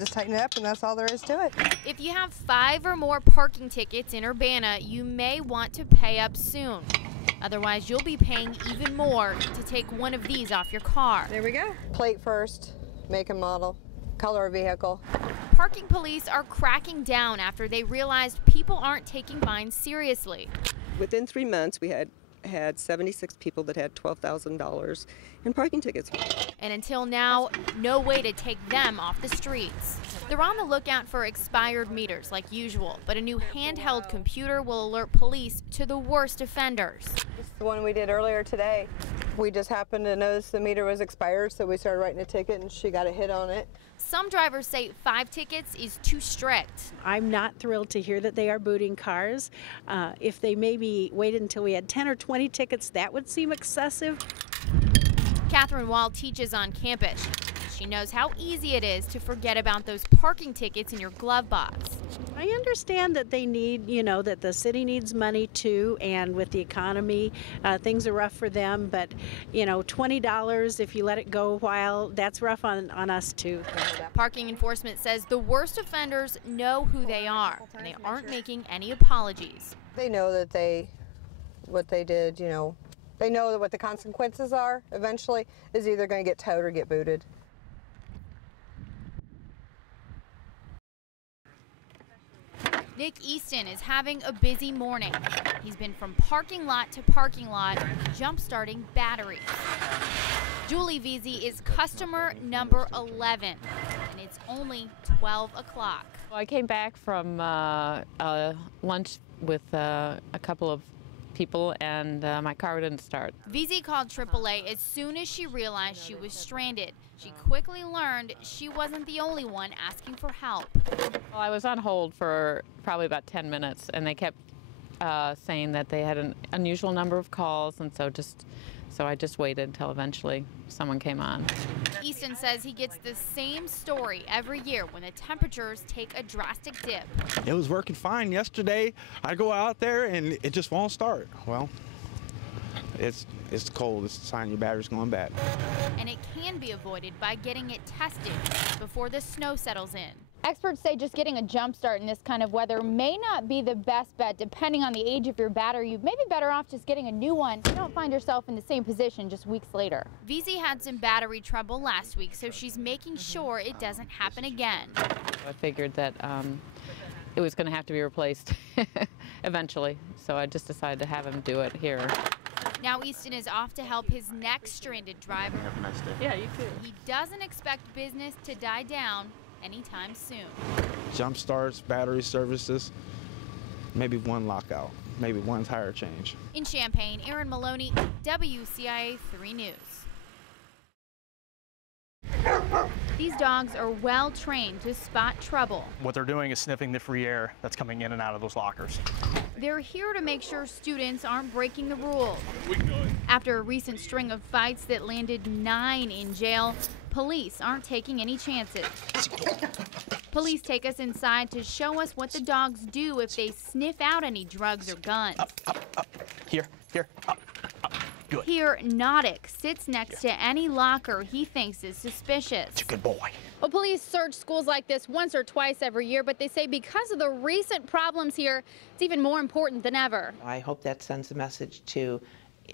just tighten it up, and that's all there is to it. If you have 5 or more parking tickets in Urbana, you may want to pay up soon. Otherwise, you'll be paying even more to take one of these off your car. There we go. Plate first, make and model, color of vehicle. Parking police are cracking down after they realized people aren't taking fines seriously. Within 3 months, we had 76 people that had $12,000 in parking tickets. And until now, no way to take them off the streets. They're on the lookout for expired meters like usual, but a new handheld computer will alert police to the worst offenders. This is the one we did earlier today. We just happened to notice the meter was expired, so we started writing a ticket, and she got a hit on it. Some drivers say 5 tickets is too strict. I'm not thrilled to hear that they are booting cars. If they maybe waited until we had 10 or 20 tickets, that would seem excessive. Catherine Wall teaches on campus. She knows how easy it is to forget about those parking tickets in your glove box. I understand that they need, that the city needs money too, and with the economy, things are rough for them, but, $20 if you let it go a while, that's rough on us too. Parking enforcement says the worst offenders know who they are, and they aren't making any apologies. They know that what they did, they know that what the consequences are eventually is either going to get towed or get booted. Nick Easton is having a busy morning. He's been from parking lot to parking lot, jump-starting batteries. Julie Veazey is customer number 11, and it's only 12 o'clock. I came back from lunch with a couple of people, and my car didn't start. Veazey called AAA as soon as she realized she was stranded. She quickly learned she wasn't the only one asking for help. Well, I was on hold for probably about 10 minutes, and they kept saying that they had an unusual number of calls, and so I just waited until eventually someone came on. Easton says he gets the same story every year when the temperatures take a drastic dip. It was working fine yesterday. I go out there and it just won't start. Well, it's cold. It's a sign your battery's going bad. And it can be avoided by getting it tested before the snow settles in. Experts say just getting a jump start in this kind of weather may not be the best bet. Depending on the age of your battery, you may be better off just getting a new one. You don't find yourself in the same position just weeks later. Veazey had some battery trouble last week, so she's making sure it doesn't happen again. I figured that it was going to have to be replaced eventually, so I just decided to have him do it here. Now Easton is off to help his next stranded driver. Have a nice day. Yeah, you too. He doesn't expect business to die down anytime soon. Jump starts, battery services, maybe one lockout, maybe one tire change. In Champaign, Erin Maloney, WCIA 3 News. These dogs are well trained to spot trouble. What they're doing is sniffing the free air that's coming in and out of those lockers. They're here to make sure students aren't breaking the rules. After a recent string of fights that landed 9 in jail, police aren't taking any chances. Police take us inside to show us what the dogs do if they sniff out any drugs or guns. Up. Here, up. Good. Here, Nautic sits next to any locker he thinks is suspicious. It's a good boy. Well, police search schools like this once or twice every year, but they say because of the recent problems here, it's even more important than ever. I hope that sends a message to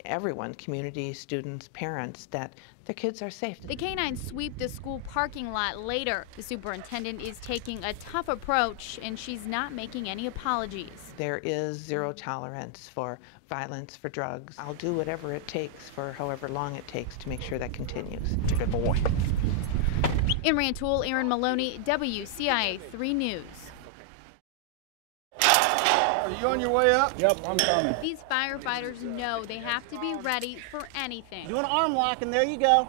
everyone, community, students, parents, that their kids are safe. The canines sweep the school parking lot later. The superintendent is taking a tough approach, and she's not making any apologies. There is zero tolerance for violence, for drugs. I'll do whatever it takes for however long it takes to make sure that continues. It's a good boy. In Rantoul, Erin Maloney, WCIA 3 News. Are you on your way up? Yep, I'm coming. These firefighters know they have to be ready for anything. Do an arm lock and there you go.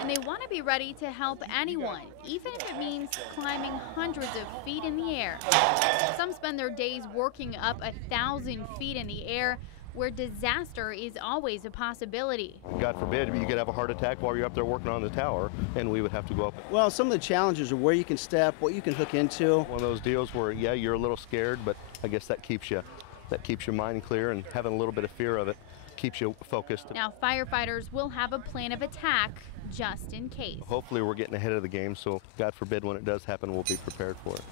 And they want to be ready to help anyone, even if it means climbing hundreds of feet in the air. Some spend their days working up 1,000 feet in the air, where disaster is always a possibility. God forbid, you could have a heart attack while you're up there working on the tower, and we would have to go up. Well, some of the challenges are where you can step, what you can hook into. One of those deals where, yeah, you're a little scared, but I guess that keeps your mind clear, and having a little bit of fear of it keeps you focused. Now, firefighters will have a plan of attack just in case. Hopefully we're getting ahead of the game, so God forbid when it does happen, we'll be prepared for it.